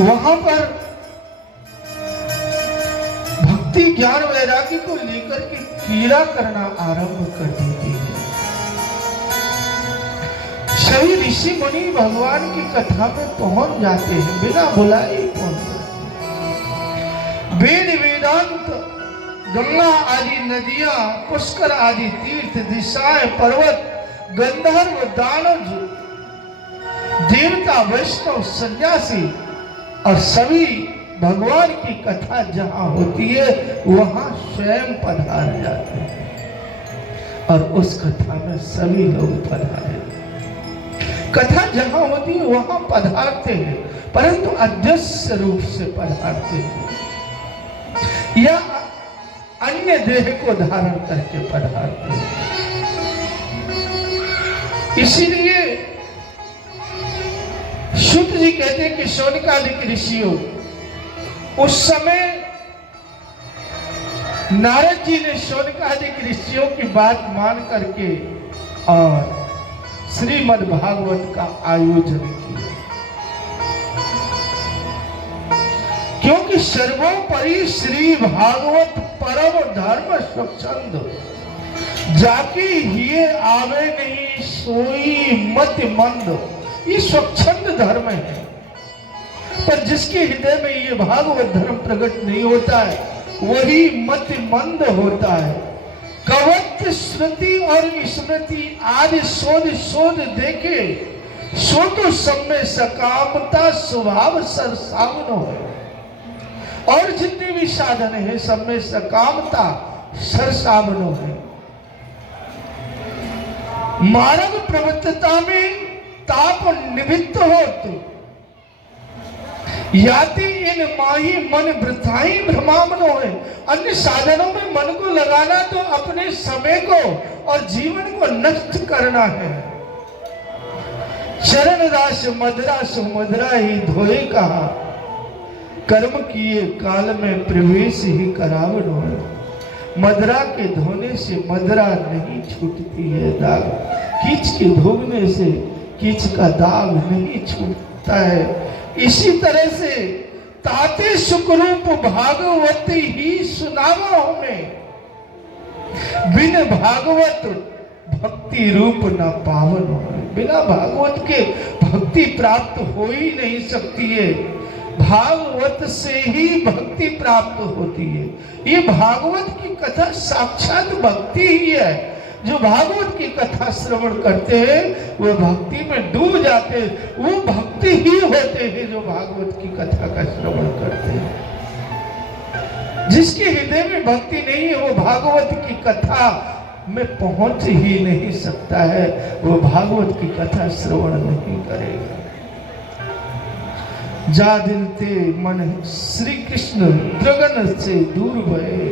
वहां पर भक्ति ज्ञान वैराग्य को लेकर के क्रीड़ा करना आरंभ कर देती है। सभी ऋषि मुनि भगवान की कथा में पहुंच जाते हैं, बिना बुलाए पहुंच जाते हैं। वेद वेदांत, गंगा आदि नदियां, पुष्कर आदि तीर्थ, दिशाएं, पर्वत, गंधर्व, दानव, देवता, वैष्णव, सन्यासी और सभी भगवान की कथा जहां होती है वहां स्वयं पधार जाते हैं और उस कथा में सभी लोग पधारे। कथा जहां होती है वहां पधारते हैं, परंतु अदृश्य रूप से पधारते हैं या अन्य देह को धारण करके पधारते हैं। इसीलिए शुद्ध जी कहते हैं कि शौनकादिक ऋषियों, उस समय नारद जी ने शौनकादिक ऋषियों की बात मान करके और श्रीमद् भागवत का आयोजन किया, क्योंकि सर्वोपरि श्री भागवत परम धर्म स्वच्छंद, जाके हिये आवे नहीं सोई मति मंद। ये स्वच्छंद धर्म है, पर जिसके हृदय में ये भागवत धर्म प्रकट नहीं होता है वही मति मंद होता है। कवच श्रुति और स्मृति आदि शोध शोध देखे, सो तो सब में सकामता स्वभाव सरसावनो है। और जितने भी साधन है सब में सकामता सरसावनो है। मार्ग प्रवृत्तता में ताप निमित्त होते, याति इन माही मन वृथाई भ्रमामनो है। अन्य साधनों में मन को लगाना तो अपने समय को और जीवन को नष्ट करना है। चरण दास मदरा सुमदरा ही धोए कहा, कर्म किए काल में प्रवेश ही करावनो है। मदरा के धोने से मदरा नहीं छूटती है दाग, कीच के भोगने से कीच का दाग नहीं छूटता है। इसी तरह से ताते सुखरूप भागवत ही सुनावा में, बिन भागवत भक्ति रूप न पावन हो। बिना भागवत के भक्ति प्राप्त हो ही नहीं सकती है, भागवत से ही भक्ति प्राप्त होती है। ये भागवत की कथा साक्षात भक्ति ही है। जो भागवत की कथा श्रवण करते हैं वो भक्ति में डूब जाते हैं, वो भक्ति ही होते हैं जो भागवत की कथा का श्रवण करते हैं। जिसके हृदय में भक्ति नहीं है वो भागवत की कथा में पहुंच ही नहीं सकता है, वो भागवत की कथा श्रवण नहीं करेगा। जा दिल ते मन श्री कृष्ण द्रगन से दूर भये,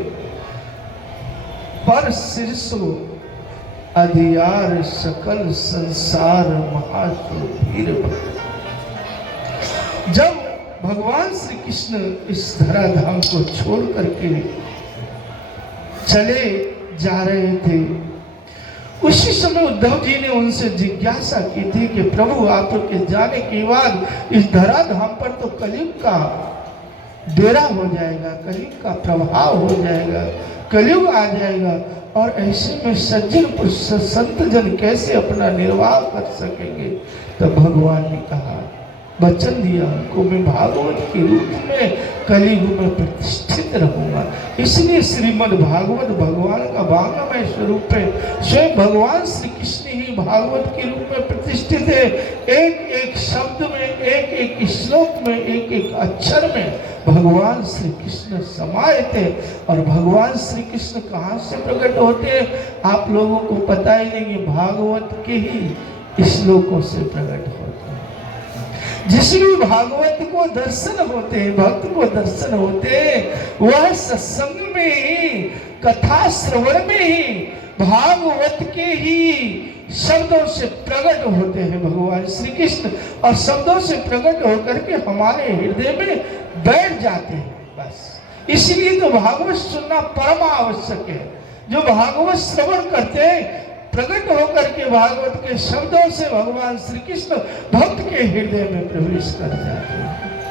पर सिरसो अधियार सकल संसार महासुधीर। जब भगवान श्री कृष्ण इस धराधाम को छोड़ करके चले जा रहे थे, उसी समय उद्धव जी ने उनसे जिज्ञासा की थी कि प्रभु आपके जाने के बाद इस धराधाम पर तो कलयुग का डेरा हो जाएगा, कलयुग का प्रभाव हो जाएगा, कलयुग आ जाएगा, और ऐसे में सज्जन संत जन कैसे अपना निर्वाह कर सकेंगे। तब भगवान ने कहा, वचन दिया उनको, मैं भागवत के रूप में कलयुग में प्रतिष्ठित रहूंगा। इसलिए श्रीमद् भागवत भगवान का भागमय स्वरूप है। स्वयं भगवान श्री कृष्ण ही भागवत के रूप में प्रतिष्ठित है। एक एक शब्द में, एक एक श्लोक में, एक एक अक्षर में भगवान श्री कृष्ण समाये थे। और भगवान श्री कृष्ण कहाँ से प्रकट होते हैं आप लोगों को पता ही नहीं है, भागवत के ही श्लोकों से प्रकट होते हैं। जिस भी भागवत को दर्शन होते हैं, भक्त को दर्शन होते हैं, वह सत्संग में ही, कथा श्रवण में ही, भागवत के ही शब्दों से प्रकट होते हैं भगवान श्री कृष्ण, और शब्दों से प्रकट होकर के हमारे हृदय में बैठ जाते हैं। बस इसलिए तो भागवत सुनना परम आवश्यक है। जो भागवत श्रवण करते हैं, प्रकट होकर के भागवत के शब्दों से भगवान श्री कृष्ण भक्त के हृदय में प्रवेश कर जाते हैं।